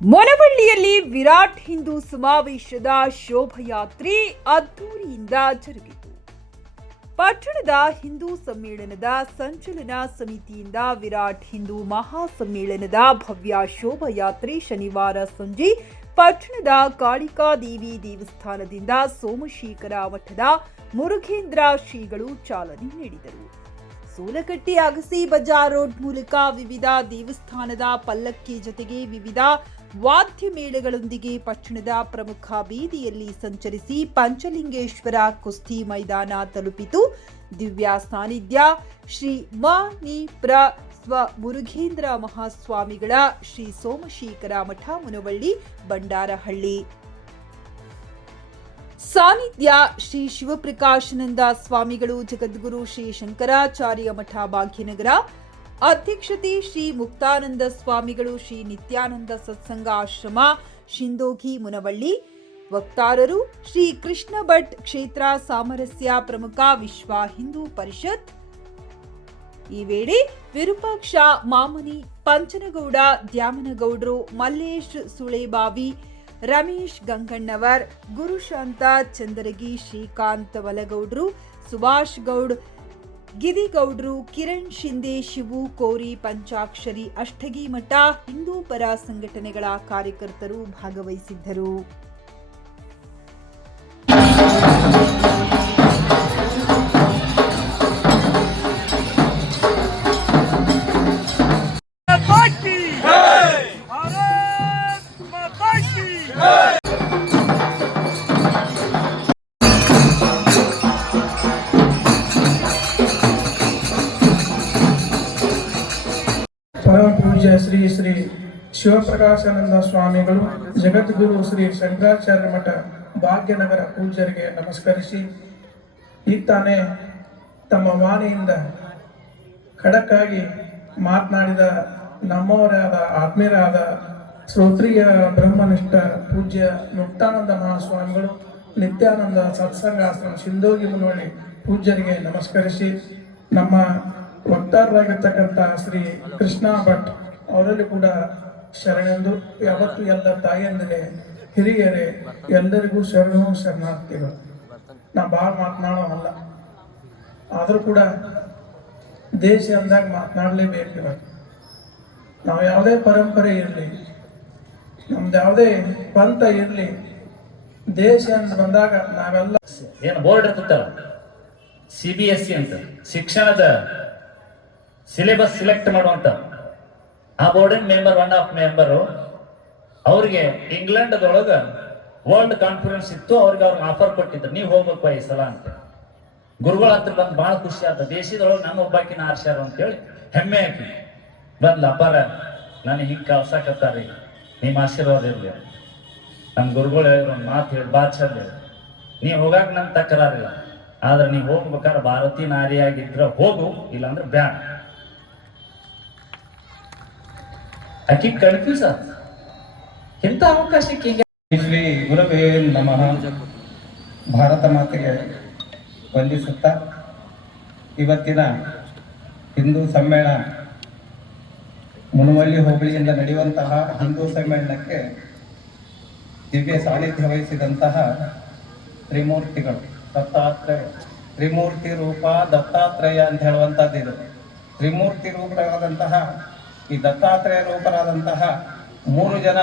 ಮೊನವಳ್ಳಿಯಲ್ಲಿ ವಿರಾಟ್ ಹಿಂದೂ ಸಮಾವೇಶದ ಶೋಭಾಯಾತ್ರೆ ಅದ್ದೂರಿಯಿಂದ ಜರುಗಿತು. ಪಟ್ಟಣದ ಹಿಂದೂ ಸಮ್ಮೇಳನದ ಸಂಚಲನ ಸಮಿತಿಯಿಂದ ವಿರಾಟ್ ಹಿಂದೂ ಮಹಾಸಮ್ಮೇಳನದ ಭವ್ಯ ಶೋಭಾಯಾತ್ರೆ ಶನಿವಾರ ಸಂಜೆ ಪಟ್ಟಣದ ಕಾಳಿಕಾದೇವಿ ದೇವಸ್ಥಾನದಿಂದ ಸೋಮಶೇಖರ ಮಠದ ಮುರುಘೇಂದ್ರ ಶ್ರೀಗಳು ಚಾಲನೆ ನೀಡಿದರು. ಸೂಲಕಟ್ಟಿ ಅಗಸಿ ಬಜಾರ್ ರೋಡ್ ಮೂಲಕ ವಿವಿಧ ದೇವಸ್ಥಾನದ ಪಲ್ಲಕ್ಕಿ ಜೊತೆಗೆ ವಿವಿಧ ವಾದ್ಯ ಮೇಳಗಳೊಂದಿಗೆ ಪಟ್ಟಣದ ಪ್ರಮುಖ ಬೀದಿಯಲ್ಲಿ ಸಂಚರಿಸಿ ಪಂಚಲಿಂಗೇಶ್ವರ ಕುಸ್ತಿ ಮೈದಾನ ತಲುಪಿತು. ದಿವ್ಯ ಸಾನ್ನಿಧ್ಯ ಶ್ರೀ ಮಣಿಪ್ರ ಸ್ವ ಮುರುಘೇಂದ್ರ ಮಹಾಸ್ವಾಮಿಗಳ ಶ್ರೀ ಸೋಮಶೇಖರ ಮಠ ಮುನವಳ್ಳಿ ಬಂಡಾರಹಳ್ಳಿ, ಸಾನ್ನಿಧ್ಯ ಶ್ರೀ ಶಿವಪ್ರಕಾಶಾನಂದ ಸ್ವಾಮಿಗಳು ಜಗದ್ಗುರು ಶ್ರೀ ಶಂಕರಾಚಾರ್ಯ ಮಠ ಭಾಗ್ಯನಗರ, ಅಧ್ಯಕ್ಷತೆ ಶ್ರೀ ಮುಕ್ತಾನಂದ ಸ್ವಾಮಿಗಳು ಶ್ರೀ ನಿತ್ಯಾನಂದ ಸತ್ಸಂಗ ಆಶ್ರಮ ಶಿಂದೋಗಿ ಮುನವಳ್ಳಿ, ವಕ್ತಾರರು ಶ್ರೀ ಕೃಷ್ಣ ಭಟ್ ಕ್ಷೇತ್ರ ಸಾಮರಸ್ಯ ಪ್ರಮುಖ ವಿಶ್ವ ಹಿಂದೂ ಪರಿಷತ್. ಈ ವೇಳೆ ವಿರೂಪಾಕ್ಷ ಮಾಮನಿ, ಪಂಚನಗೌಡ ದ್ಯಾಮನಗೌಡರು, ಮಲ್ಲೇಶ್ ಸುಳೇಬಾವಿ, ರಮೇಶ್ ಗಂಗಣ್ಣವರ್, ಗುರುಶಾಂತ ಚಂದರಗಿ, ಶ್ರೀಕಾಂತ್ ವಲಗೌಡ್ರು, ಸುಭಾಷ್ ಗೌಡ್ ಗಿದಿಗೌಡ್ರು, ಕಿರಣ್ ಶಿಂದೆ, ಶಿವು ಕೋರಿ, ಪಂಚಾಕ್ಷರಿ, ಅಷ್ಟಗಿ ಮಠ ಹಿಂದೂ ಪರ ಸಂಘಟನೆಗಳ ಕಾರ್ಯಕರ್ತರು ಭಾಗವಹಿಸಿದ್ದರು. ಪರಮ ಪೂಜ್ಯ ಶ್ರೀ ಶ್ರೀ ಶಿವಪ್ರಕಾಶಾನಂದ ಸ್ವಾಮಿಗಳು ಜಗದ್ಗುರು ಶ್ರೀ ಶಂಕರಾಚಾರ್ಯ ಮಠ ಭಾಗ್ಯನಗರ ಪೂಜ್ಯರಿಗೆ ನಮಸ್ಕರಿಸಿ, ಈಗ ತಾನೇ ತಮ್ಮ ವಾಣಿಯಿಂದ ಖಡಕ್ಕಾಗಿ ಮಾತನಾಡಿದ ನಮ್ಮವರಾದ ಆತ್ಮೀಯರಾದ ಶ್ರೋತ್ರಿಯ ಬ್ರಹ್ಮನಿಷ್ಠ ಪೂಜ್ಯ ಮುಕ್ತಾನಂದ ಮಹಾಸ್ವಾಮಿಗಳು, ನಿತ್ಯಾನಂದ ಸತ್ಸಂಗಾಶ್ರಮ ಸಿಂಧೋಗಿ ಮುನವಳ್ಳಿ ಪೂಜ್ಯರಿಗೆ ನಮಸ್ಕರಿಸಿ, ನಮ್ಮ ವಕ್ತಾರರಾಗಿರ್ತಕ್ಕಂಥ ಶ್ರೀ ಕೃಷ್ಣ ಭಟ್ ಅವರಲ್ಲಿ ಕೂಡ ಶರಣೆಂದು, ಯಾವತ್ತು ಎಲ್ಲ ತಾಯಿಯಂದರೆ ಹಿರಿಯರೇ ಎಲ್ಲರಿಗೂ ಶರಣಾರ್ಥಿಗಳು. ನಾ ಭಾಳ ಮಾತನಾಡೋವಲ್ಲ, ಆದರೂ ಕೂಡ ದೇಶ ಅಂದಾಗ ಮಾತನಾಡಲೇಬೇಕು. ನಾವು ಯಾವುದೇ ಪರಂಪರೆ ಇರಲಿ, ನಮ್ದು ಯಾವುದೇ ಪಂಥ ಇರಲಿ, ದೇಶ ಅಂತ ಬಂದಾಗ ನಾವೆಲ್ಲ ಏನು ಬೋರ್ಡ್ ಇರ್ತಲ್ಲ CBSE ಅಂತ ಶಿಕ್ಷಣದ ಸಿಲೆಬಸ್ ಸಿಲೆಕ್ಟ್ ಮಾಡುವಂತ ಆ ಬೋರ್ಡಿನ ಮೆಂಬರ್, ಒನ್ ಆಫ್ ಮೆಂಬರು, ಅವ್ರಿಗೆ ಇಂಗ್ಲೆಂಡ್ದೊಳಗ ವರ್ಲ್ಡ್ ಕಾನ್ಫರೆನ್ಸ್ ಇತ್ತು, ಅವ್ರಿಗೆ ಆಫರ್ ಕೊಟ್ಟಿದ್ರು, ನೀವು ಹೋಗ್ಬೇಕು ಈ ಸಲ ಅಂತ. ಗುರುಗಳ ಹತ್ರ ಬಂದು ಬಹಳ ಖುಷಿ ಆಯ್ತು, ದೇಶದೊಳಗೆ ನಮ್ಮ ಒಬ್ಬಾಕಿನ ಆರ್ಸ್ಯಾರ ಅಂತೇಳಿ ಹೆಮ್ಮೆ ಹಾಕಿ ಬಂದ್ಲ. ಅಪ್ಪಾರ ನಾನು ಹಿಂಗೆ ಕಳ್ಸಾಕತ್ತಾರಿ, ನಿಮ್ಮ ಆಶೀರ್ವಾದ ಇರಲಿ. ನಮ್ಮ ಗುರುಗಳು ಹೇಳಿದ್ರು ಒಂದು ಮಾತು ಹೇಳಿ ಬಾ ಚಂದ, ನೀವು ಹೋಗಾಕ ನನ್ ತಕರಾರಿಲ್ಲ, ಆದ್ರೆ ನೀವು ಹೋಗ್ಬೇಕಾದ್ರೆ ಭಾರತೀಯ ನಾರಿಯಾಗಿದ್ರ ಹೋಗು, ಇಲ್ಲಾಂದ್ರೆ ಬ್ಯಾಡ. ಆಕಿ ಕನ್ಫ್ಯೂಸ್ ಆತ, ಇಂಥ ಅವಕಾಶಕ್ಕೆ ಶ್ರೀ ಗುರುವೇ ನಮಃ. ಭಾರತ ಮಾತೆಗೆ ವಂದಿಸುತ್ತಾ ಇವತ್ತಿನ ಹಿಂದೂ ಸಮ್ಮೇಳನ ಮುನವಳ್ಳಿ ಹೋಬಳಿಯಿಂದ ನಡೆಯುವಂತಹ ಹಿಂದೂ ಸಮ್ಮೇಳನಕ್ಕೆ ದಿವ್ಯ ಸಾನ್ನಿಧ್ಯ ವಹಿಸಿದಂತಹ ತ್ರಿಮೂರ್ತಿಗಳು, ದತ್ತಾತ್ರೇಯ, ತ್ರಿಮೂರ್ತಿ ರೂಪ ದತ್ತಾತ್ರೇಯ ಅಂತ ಹೇಳುವಂಥದ್ದು. ಇದು ತ್ರಿಮೂರ್ತಿ ರೂಪರಾದಂತಹ ಈ ದತ್ತಾತ್ರೇಯ ರೂಪರಾದಂತಹ 3 ಜನ